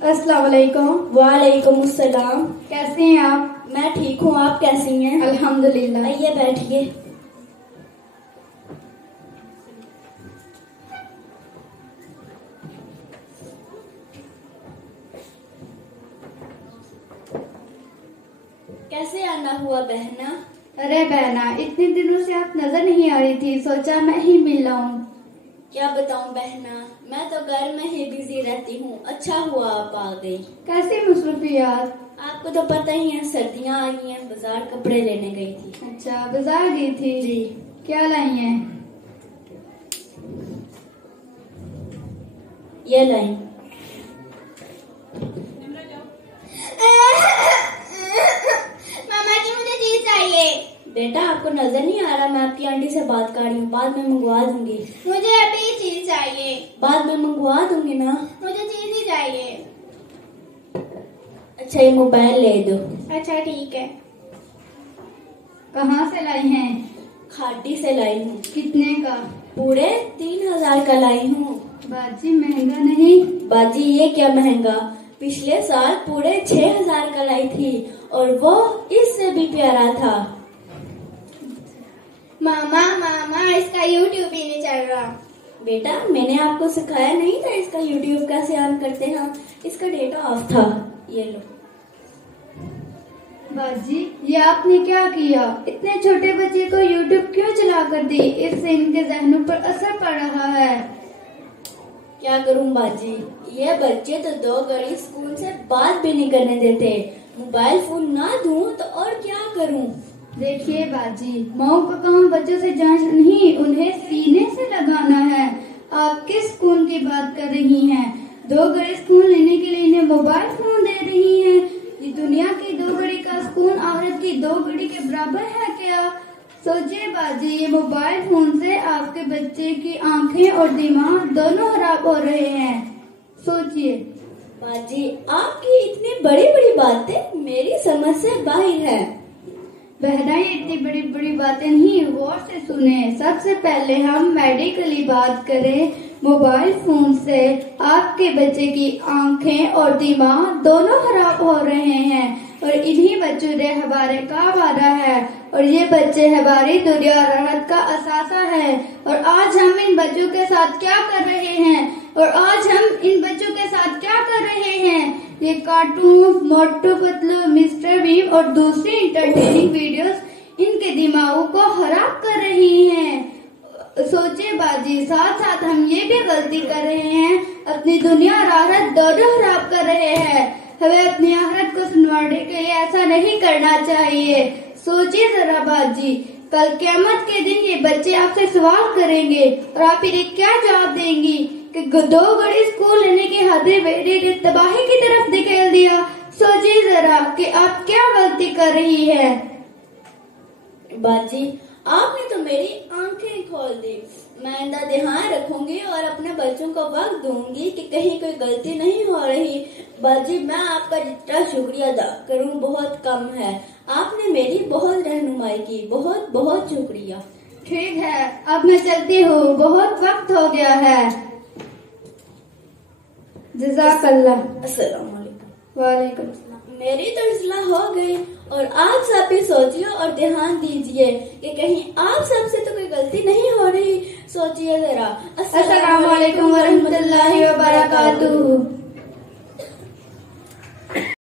अस्सलाम वालेकुम। वालेकुम अस्सलाम। कैसे हैं आप? मैं ठीक हूँ, आप कैसी हैं? अल्हम्दुलिल्लाह। आइए बैठिए। कैसे आना हुआ बहना? अरे बहना, इतने दिनों से आप नजर नहीं आ रही थी, सोचा मैं ही मिल लाऊं। क्या बताऊं बहना, मैं तो घर में ही बिजी रहती हूँ। अच्छा हुआ आप आ गई। कैसी मसरूफियात? आपको तो पता ही है, सर्दियाँ आ गई हैं, बाजार कपड़े लेने गई थी। अच्छा, बाजार गई थी जी। क्या लाई हैं? ये लाई। मामा जी मुझे चीज चाहिए। बेटा आपको नजर नहीं आ रहा, मैं आपकी आंटी से बात कर रही हूँ, बाद में मंगवा दूंगी। मुझे अभी चीज चाहिए। बाद में मंगवा दूंगी ना। मुझे चीज ही चाहिए। अच्छा ये मोबाइल ले दो। अच्छा ठीक है। कहाँ से लाई हैं? खाटी से लाई हूँ। कितने का? पूरे 3000 का लाई हूँ। बाजी महंगा नहीं? बाजी ये क्या महंगा, पिछले साल पूरे 6000 का लाई थी और वो इससे भी प्यारा था। मामा मामा इसका यूट्यूब ही नहीं चल रहा। बेटा मैंने आपको सिखाया नहीं था इसका यूट्यूब कैसे ऑन करते हैं, इसका डेटा ऑफ था। ये लो। बाजी ये आपने क्या किया? इतने छोटे बच्चे को यूट्यूब क्यों चला कर दी? इससे इनके जहनों पर असर पड़ रहा है। क्या करूं बाजी, ये बच्चे तो 2 घड़ी स्कूल से बात भी नहीं करने देते। मोबाइल फोन ना दूं तो और क्या करूं? देखिए बाजी, माओ का काम बच्चों से जांच नहीं, उन्हें सीने से लगाना है। आप किस खून की बात कर रही हैं? 2 घड़ी स्कूल लेने के लिए इन्हें मोबाइल फोन दे रही हैं। ये दुनिया की 2 घड़ी का सुकून आखिरत की 2 घड़ी के बराबर है क्या? सोचिए बाजी, ये मोबाइल फोन से आपके बच्चे की आंखें और दिमाग दोनों खराब हो रहे हैं। सोचिए। बाजी आपकी इतनी बड़ी बड़ी बातें मेरी समझ से बाहर है। बहना ये इतनी बड़ी बड़ी बातें नहीं, गौर से सुने। सबसे पहले हम मेडिकली बात करें। मोबाइल फोन से आपके बच्चे की आंखें और दिमाग दोनों खराब हो रहे हैं और इन्हीं बच्चों ने हमारे काम आना है और ये बच्चे हमारी दुनिया और राहत का असासा है। और आज हम इन बच्चों के साथ क्या कर रहे हैं? ये cartoon, Motu Patlu, mister beam और दूसरी इंटरटेनिंग वीडियोस इनके दिमागों को खराब कर रही हैं। सोचे बाजी, साथ साथ हम ये भी गलती कर रहे हैं, अपनी दुनिया और आखिरत दोनों खराब कर रहे हैं। हमें अपनी आखिरत को संवारने के लिए ऐसा नहीं करना चाहिए। सोचिए जरा बाजी, कल क़यामत के दिन ये बच्चे आपसे सवाल करेंगे और आप इन्हें क्या जवाब देंगी कि 2 घड़ी स्कूल लेने के हाथे बेटे ने तबाही की तरफ धकेल दिया। सोचिए जरा कि आप क्या गलती कर रही है। बाजी आपने तो मेरी आंखें खोल दी। मैं आइंदा ध्यान रखूंगी और अपने बच्चों को वक्त दूंगी कि कहीं कोई गलती नहीं हो रही। बाजी मैं आपका जितना शुक्रिया अदा करूं बहुत कम है। आपने मेरी बहुत रहनुमाई की, बहुत बहुत शुक्रिया। ठीक है, अब मैं चलती हूँ, बहुत वक्त हो गया है। जज़ाकल्लाह। अस्सलाम वालेकुम। वालेकुम सलाम। मेरी तो इस्लाह हो गई और आप सब भी सोचिए और ध्यान दीजिए कि कहीं आप सबसे तो कोई गलती नहीं हो रही। सोचिए जरा। अस्सलाम वालेकुम व रहमतुल्लाहि व बरकातुहू।